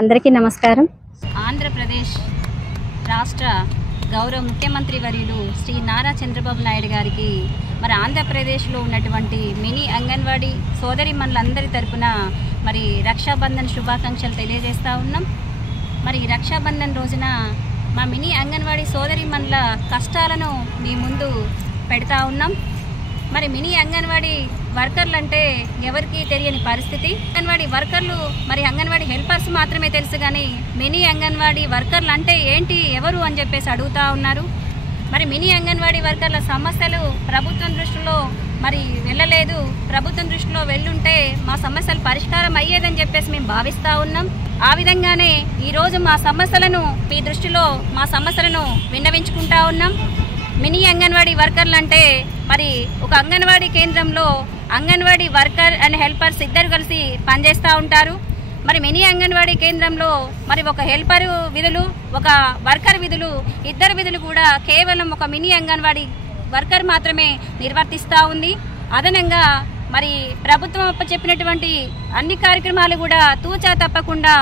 అందరికీ నమస్కారం. ఆంధ్రప్రదేశ్ రాష్ట్ర గౌరవ ముఖ్యమంత్రి వర్యులు శ్రీ నారా చంద్రబాబు నాయుడు గారికి మరి ఆంధ్రప్రదేశ్లో ఉన్నటువంటి మినీ అంగన్వాడీ సోదరిమణులందరి తరపున మరి రక్షాబంధన్ శుభాకాంక్షలు తెలియజేస్తూ ఉన్నాం. మరి రక్షాబంధన్ రోజున మా మినీ అంగన్వాడీ సోదరిమణుల కష్టాలను మీ ముందు పెడతా ఉన్నాం. మరి మినీ అంగన్వాడీ వర్కర్లు అంటే ఎవరికి తెలియని పరిస్థితి. అంగన్వాడీ వర్కర్లు మరి అంగన్వాడీ హెల్పర్స్ మాత్రమే తెలుసు, కానీ మినీ అంగన్వాడీ వర్కర్లు అంటే ఏంటి, ఎవరు అని చెప్పేసి అడుగుతూ ఉన్నారు. మరి మినీ అంగన్వాడీ వర్కర్ల సమస్యలు ప్రభుత్వం దృష్టిలో మరి వెళ్ళలేదు. ప్రభుత్వం దృష్టిలో వెళ్ళుంటే మా సమస్యలు పరిష్కారం అయ్యేదని చెప్పేసి మేము భావిస్తూ ఉన్నాం. ఆ విధంగానే ఈరోజు మా సమస్యలను మీ దృష్టిలో మా సమస్యలను విన్నవించుకుంటా ఉన్నాం. మినీ అంగన్వాడీ వర్కర్లు అంటే మరి ఒక అంగన్వాడీ కేంద్రంలో అంగన్వాడీ వర్కర్ అండ్ హెల్పర్స్ ఇద్దరు కలిసి పనిచేస్తూ ఉంటారు. మరి మినీ అంగన్వాడీ కేంద్రంలో మరి ఒక హెల్పర్ విధులు, ఒక వర్కర్ విధులు, ఇద్దరు విధులు కూడా కేవలం ఒక మినీ అంగన్వాడీ వర్కర్ మాత్రమే నిర్వర్తిస్తూ ఉంది. అదనంగా మరి ప్రభుత్వం చెప్పినటువంటి అన్ని కార్యక్రమాలు కూడా తూచా తప్పకుండా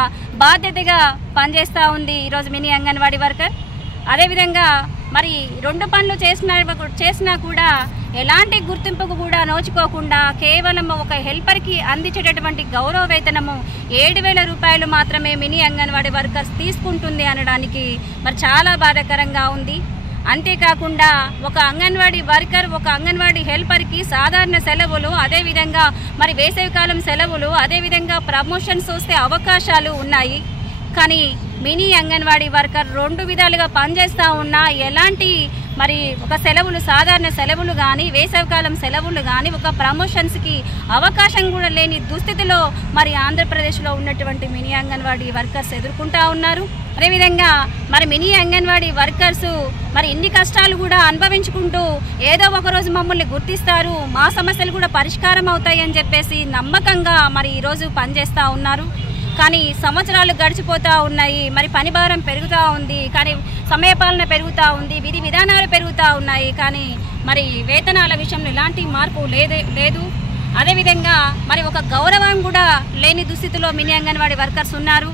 బాధ్యతగా పనిచేస్తూ ఉంది ఈరోజు మినీ అంగన్వాడీ వర్కర్. అదేవిధంగా మరి రెండు పనులు చేసినా కూడా ఎలాంటి గుర్తింపుకు కూడా నోచుకోకుండా కేవలం ఒక హెల్పర్కి అందించేటటువంటి గౌరవ వేతనము 7,000 రూపాయలు మాత్రమే మినీ అంగన్వాడీ వర్కర్స్ తీసుకుంటుంది అనడానికి మరి చాలా బాధాకరంగా ఉంది. అంతేకాకుండా ఒక అంగన్వాడీ వర్కర్, ఒక అంగన్వాడీ హెల్పర్కి సాధారణ సెలవులు, అదేవిధంగా మరి వేసవికాలం సెలవులు, అదేవిధంగా ప్రమోషన్స్ వస్తే అవకాశాలు ఉన్నాయి. కానీ మినీ అంగన్వాడీ వర్కర్ రెండు విధాలుగా పనిచేస్తూ ఉన్నా ఎలాంటి మరి ఒక సెలవులు, సాధారణ సెలవులు కానీ వేసవికాలం సెలవులు కానీ ఒక ప్రమోషన్స్కి అవకాశం కూడా లేని దుస్థితిలో మరి ఆంధ్రప్రదేశ్లో ఉన్నటువంటి మినీ అంగన్వాడీ వర్కర్స్ ఎదుర్కొంటూ ఉన్నారు. అదేవిధంగా మరి మినీ అంగన్వాడీ వర్కర్స్ మరి ఇన్ని కష్టాలు కూడా అనుభవించుకుంటూ ఏదో ఒకరోజు మమ్మల్ని గుర్తిస్తారు, మా సమస్యలు కూడా పరిష్కారం అవుతాయి అని చెప్పేసి నమ్మకంగా మరి ఈరోజు పనిచేస్తూ ఉన్నారు. కానీ సంవత్సరాలు గడిచిపోతూ ఉన్నాయి. మరి పని భారం పెరుగుతూ ఉంది, కానీ సమయపాలన పెరుగుతూ ఉంది, విధి విధానాలు పెరుగుతూ ఉన్నాయి, కానీ మరి వేతనాల విషయంలో ఎలాంటి మార్పు లేదు. అదేవిధంగా మరి ఒక గౌరవం కూడా లేని దుస్థితిలో మినీ అంగన్వాడీ వర్కర్స్ ఉన్నారు.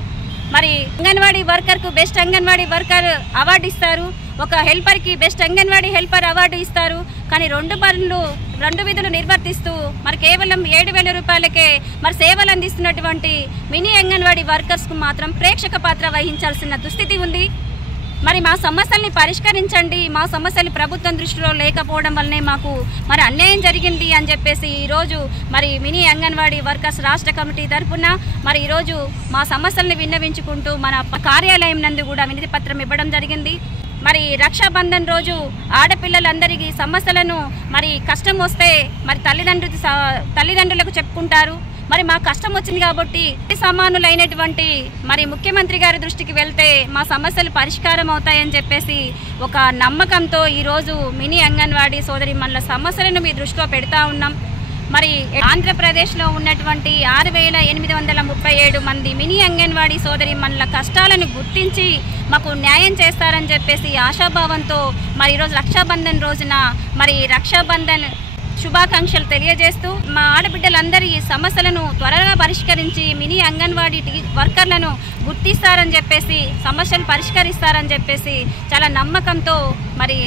మరి అంగన్వాడీ వర్కర్కు బెస్ట్ అంగన్వాడీ వర్కర్ అవార్డు ఇస్తారు, ఒక హెల్పర్కి బెస్ట్ అంగన్వాడీ హెల్పర్ అవార్డు ఇస్తారు. కానీ రెండు విధులు నిర్వర్తిస్తూ మరి కేవలం 7,000 రూపాయలకే మరి సేవలు అందిస్తున్నటువంటి మినీ అంగన్వాడీ వర్కర్స్కు మాత్రం ప్రేక్షక పాత్ర వహించాల్సిన దుస్థితి ఉంది. మరి మా సమస్యల్ని పరిష్కరించండి, మా సమస్యలు ప్రభుత్వం దృష్టిలో లేకపోవడం వల్లనే మాకు మరి అన్యాయం జరిగింది అని చెప్పేసి ఈరోజు మరి మినీ అంగన్వాడీ వర్కర్స్ రాష్ట్ర కమిటీ తరఫున మరి ఈరోజు మా సమస్యల్ని విన్నవించుకుంటూ మన కార్యాలయం నందు కూడా వినతి పత్రం ఇవ్వడం జరిగింది. మరి రక్షాబంధన్ రోజు ఆడపిల్లలందరికీ సమస్యలను మరి కష్టం వస్తే మరి తల్లిదండ్రులకు చెప్పుకుంటారు. మరి మా కష్టం వచ్చింది కాబట్టి సమానులైనటువంటి మరి ముఖ్యమంత్రి గారి దృష్టికి వెళ్తే మా సమస్యలు పరిష్కారం అవుతాయని చెప్పేసి ఒక నమ్మకంతో ఈరోజు మినీ అంగన్వాడీ సోదరిమణుల సమస్యలను మీ దృష్టిలో పెడతా ఉన్నాం. మరి ఆంధ్రప్రదేశ్లో ఉన్నటువంటి 6,837 మంది మినీ అంగన్వాడీ సోదరిమణుల కష్టాలను గుర్తించి మాకు న్యాయం చేస్తారని చెప్పేసి ఆశాభావంతో మరి ఈరోజు రక్షాబంధన్ రోజున మరి రక్షాబంధన్ శుభాకాంక్షలు తెలియజేస్తూ మా ఆడబిడ్డలందరి సమస్యలను త్వరగా పరిష్కరించి మినీ అంగన్వాడీ వర్కర్లను గుర్తిస్తారని చెప్పేసి, సమస్యలు పరిష్కరిస్తారని చెప్పేసి చాలా నమ్మకంతో మరి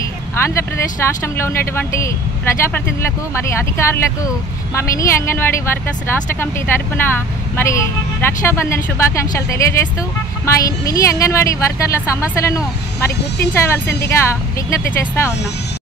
ఆంధ్రప్రదేశ్ రాష్ట్రంలో ఉన్నటువంటి ప్రజాప్రతినిధులకు మరి అధికారులకు మా మినీ అంగన్వాడీ వర్కర్స్ రాష్ట్ర కమిటీ తరఫున మరి రక్షాబంధన్ శుభాకాంక్షలు తెలియజేస్తూ మా మినీ అంగన్వాడీ వర్కర్ల సమస్యలను మరి గుర్తించవలసిందిగా విజ్ఞప్తి చేస్తూ ఉన్నాం.